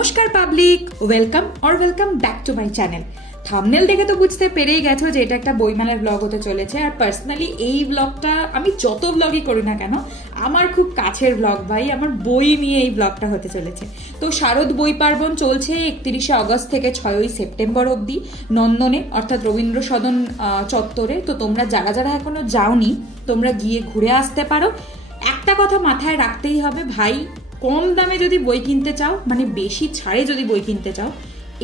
নমস্কার public, welcome back to my channel. Thumbnail দেখে তো বুঝতে পেরেই গেছো যে এটা একটা বইমেলার ব্লগ হতে চলেছে। আর পার্সোনালি এই ব্লগটা আমি যত ব্লগই করি না কেন, আমার খুব কাছের ব্লগ ভাই, আমার বই নিয়ে এই ব্লগটা হতে চলেছে। তো শারদ বই পার্বণ চলছে 31শে অগস্ট থেকে 6ই সেপ্টেম্বর অবধি নন্দনে, অর্থাৎ রবীন্দ্র সদন চত্বরে। তো তোমরা যারা যারা এখনো যাওনি, তোমরা গিয়ে ঘুরে আসতে পারো। একটা কথা মাথায় রাখতেই হবে ভাই, কম দামে যদি বই কিনতে চাও, মানে বেশি ছাড়ে যদি বই কিনতে চাও,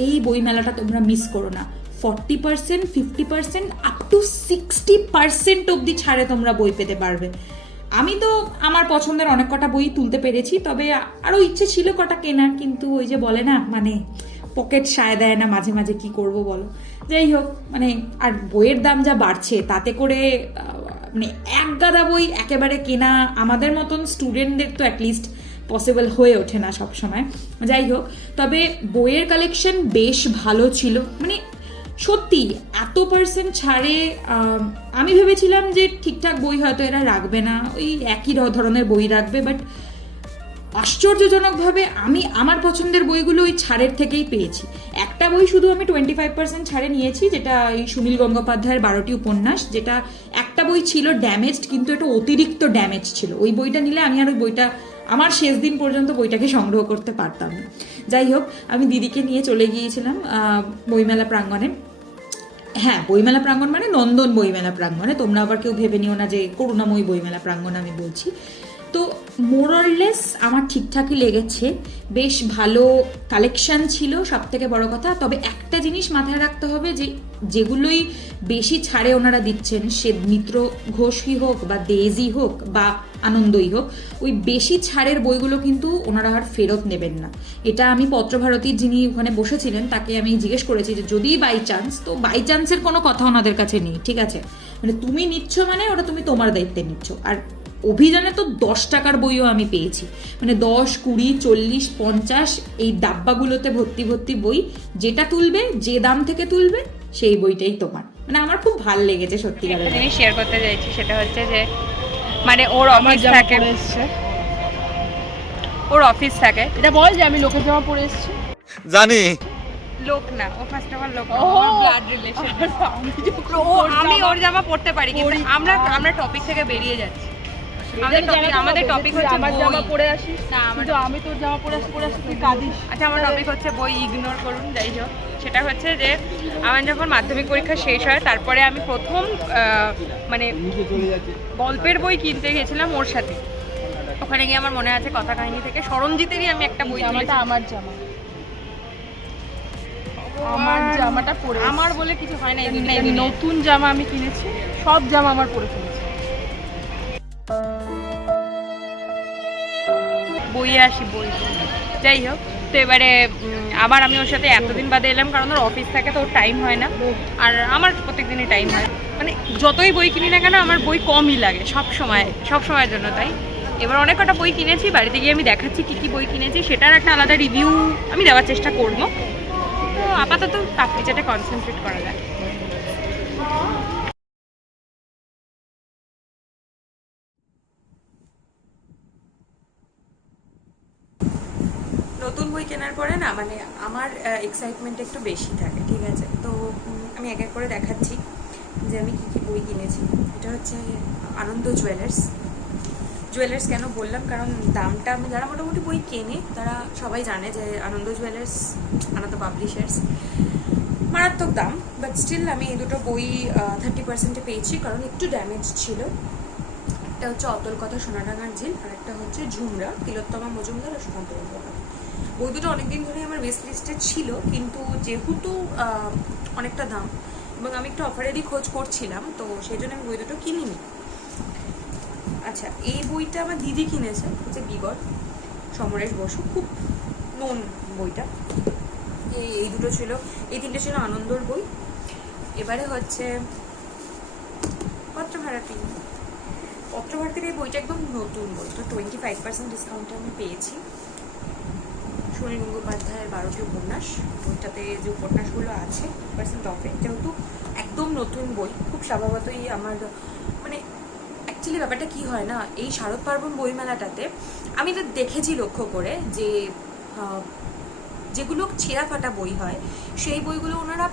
এই বই মেলাটা তোমরা মিস করো না। 40%, 50%, আপ টু 60% অবধি ছাড়ে তোমরা বই পেতে পারবে। আমি তো আমার পছন্দের অনেক কটা বই তুলতে পেরেছি, তবে আরও ইচ্ছে ছিল কটা কেনার, কিন্তু ওই যে বলে না, মানে পকেট সায় দেয় না মাঝে মাঝে, কি করব বলো। যাই হোক, মানে আর বইয়ের দাম যা বাড়ছে, তাতে করে মানে এক গাদা বই একেবারে কেনা আমাদের মতন স্টুডেন্টদের তো অ্যাটলিস্ট পসিবল হয়ে ওঠে না সব সময়। যাই হোক, তবে বইয়ের কালেকশন বেশ ভালো ছিল, মানে সত্যি এত পার্সেন্ট ছাড়ে। আমি ভেবেছিলাম যে ঠিকঠাক বই হয়তো এরা রাখবে না, ওই একই ধরনের বই রাখবে, বাট আশ্চর্যজনকভাবে আমি আমার পছন্দের বইগুলো ওই ছাড়ের থেকেই পেয়েছি। একটা বই শুধু আমি 25% ছাড়ে নিয়েছি, যেটা এই সুনীল গঙ্গোপাধ্যায়ের 12টি উপন্যাস, যেটা একটা বই ছিল ড্যামেজড, কিন্তু এটা অতিরিক্ত ড্যামেজ ছিল। ওই বইটা নিলে আমি আর ওই বইটা আমার শেষ দিন পর্যন্ত বইটাকে সংগ্রহ করতে পারতাম না। যাই হোক, আমি দিদিকে নিয়ে চলে গিয়েছিলাম বইমেলা প্রাঙ্গণে। হ্যাঁ, বইমেলা প্রাঙ্গণ মানে নন্দন বইমেলা প্রাঙ্গণে, তোমরা আবার কেউ ভেবে নিও না যে করুণাময়ী বইমেলা প্রাঙ্গণ আমি বলছি। তো মোরলেস আমার ঠিকঠাকই লেগেছে, বেশ ভালো কালেকশন ছিল সব থেকে বড় কথা। তবে একটা জিনিস মাথায় রাখতে হবে, যে যেগুলোই বেশি ছাড়ে ওনারা দিচ্ছেন, সে মিত্র ঘোষই হোক বা দেজি হোক বা আনন্দই হোক, ওই বেশি ছাড়ের বইগুলো কিন্তু ওনারা আর ফেরত নেবেন না। এটা আমি পত্রভারতীর যিনি ওখানে বসেছিলেন তাকে আমি জিজ্ঞেস করেছি যে যদি বাই চান্স, তো বাই চান্সের কোনো কথা ওনাদের কাছে নেই, ঠিক আছে? মানে তুমি নিচ্ছ মানে ওটা তুমি তোমার দায়িত্বে নিচ্ছ। আর অভিযানে তো 10 টাকার বইও আমি পেয়েছি, মানে 10, 20, 40, 50 এই ডাব্বাগুলোতে ভর্তি ভর্তি বই, যেটা তুলবে, যে দাম থেকে তুলবে, সেই বইটাই তোমার। মানে আমার খুব ভালো লেগেছে সত্যিকার। একটা জিনিস শেয়ার করতে চাইছি, সেটা হচ্ছে যে মানে ওর অফিস থাকে, এটা বল যে আমি লোকের জামা পরে এসেছি। জানি লোক না, ও ফার্স্ট অফ অল লোক না, ওর ব্লাড রিলেশন। আমি ওর জামা পরতে পারি, কিন্তু আমরা টপিক থেকে বেরিয়ে যাচ্ছি। আমাদের টপিক হচ্ছে আমার জামা পরে আসিস না, কিন্তু আমি তোর জামা পরে আসি তুই কাঁদিস। আচ্ছা, আমার টপিক হচ্ছে বই, ইগনোর করুন। যাই হোক, সেটা হচ্ছে যে আমার যখন মাধ্যমিক পরীক্ষা শেষ হয়, তারপরে আমি প্রথম মানে গল্পের বই কিনতে গেছিলাম ওর সাথে। ওখানে গিয়ে আমার মনে আছে কথা কাহিনী থেকে স্মরণজিতেরই আমি একটা বই তুলেছি। আমার জামাটা পরে আমার বলে কিছু হয় না, নতুন জামা আমি কিনেছি, সব জামা আমার পরে ফেলেছি। বইয়ে আসি, বই। যাই হোক, তো এবারে আবার আমি ওর সাথে এতদিন বাদে এলাম, কারণ ওর অফিস থাকে, তো ওর টাইম হয় না, আর আমার প্রত্যেকদিনই টাইম হয়। মানে যতই বই কিনি না কেন, আমার বই কমই লাগে সব সময়ের জন্য। তাই এবার অনেক কটা বই কিনেছি, বাড়িতে গিয়ে আমি দেখাচ্ছি কী কী বই কিনেছি, সেটার একটা আলাদা রিভিউ আমি দেওয়ার চেষ্টা করবো। তো আপাতত পাপড়িচাটে কনসেন্ট্রেট করা যায়। নতুন বই কেনার পরে না, মানে আমার এক্সাইটমেন্ট একটু বেশি থাকে, ঠিক আছে? তো আমি এক এক করে দেখাচ্ছি যে আমি কী কী বই কিনেছি। এটা হচ্ছে আনন্দ জুয়েলার্স কেন বললাম, কারণ দামটা, আমি যারা মোটামুটি বই কেনে তারা সবাই জানে যে আনন্দ জুয়েলার্স, আনন্দ পাবলিশার্স, মারাত্মক দাম। বাট স্টিল আমি এই দুটো বই 30%-এ পেয়েছি, কারণ একটু ড্যামেজ ছিল। একটা হচ্ছে অতল কথা সোনাডাঙ্গার ঝিল, আর একটা হচ্ছে ঝুমরা, তিলোত্তমা মজুমদার আর সুকান্ত বন্দ্যোপাধ্যায়। বই দুটো অনেকদিন ধরে আমার বেস্ট লিস্টে ছিল, কিন্তু যেহেতু অনেকটা দাম এবং আমি একটু অফারেরই খোঁজ করছিলাম, তো সেই জন্য আমি বই দুটো কিনিনি। আচ্ছা, এই বইটা আমার দিদি কিনেছে, হচ্ছে বিগত, সমরেশ বসু, খুব নোন বইটা। এই দুটো ছিল, এই তিনটে ছিল আনন্দর বই। এবারে হচ্ছে পত্রভারতীর এই বইটা একদম নতুন বই, তো 25% ডিসকাউন্টে আমি পেয়েছি। সুনীল গঙ্গোপাধ্যায়ের 12টি উপন্যাস, বইটাতে যে উপন্যাসগুলো আছে 50% অফে, যেহেতু একদম নতুন বই, খুব স্বভাবতই আমার মানে অ্যাকচুয়ালি ব্যাপারটা কি হয় না, এই শারদ পার্বণ বইমেলাটাতে আমি তো দেখেছি লক্ষ্য করে যে যেগুলো ছেঁড়া ফাটা বই হয় সেই বইগুলো ওনারা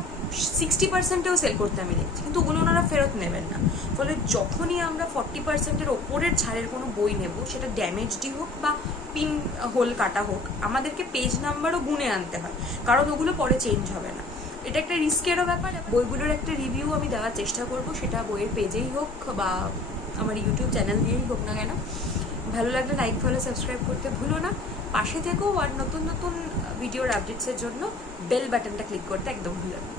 60%-এও সেল করতে আমি দেখছি, কিন্তু ওগুলো ওনারা ফেরত নেবেন না। ফলে যখনই আমরা 40%-এর ওপরের ছাড়ের কোনো বই নেব, সেটা ড্যামেজডই হোক বা পিন হোল কাটা হোক, আমাদেরকে পেজ নাম্বারও গুনে আনতে হয়, কারণ ওগুলো পরে চেঞ্জ হবে না। এটা একটা রিস্কেরও ব্যাপার। বইগুলোর একটা রিভিউ আমি দেওয়ার চেষ্টা করব, সেটা বইয়ের পেজেই হোক বা আমার ইউটিউব চ্যানেল দিয়েই হোক না কেন। ভালো লাগলে লাইক, ফলো, সাবস্ক্রাইব করতে ভুলো না। পাশে থেকেও আর নতুন নতুন ভিডিওর আপডেটসের জন্য বেল বাটনটা ক্লিক করতে একদম ভুলো না।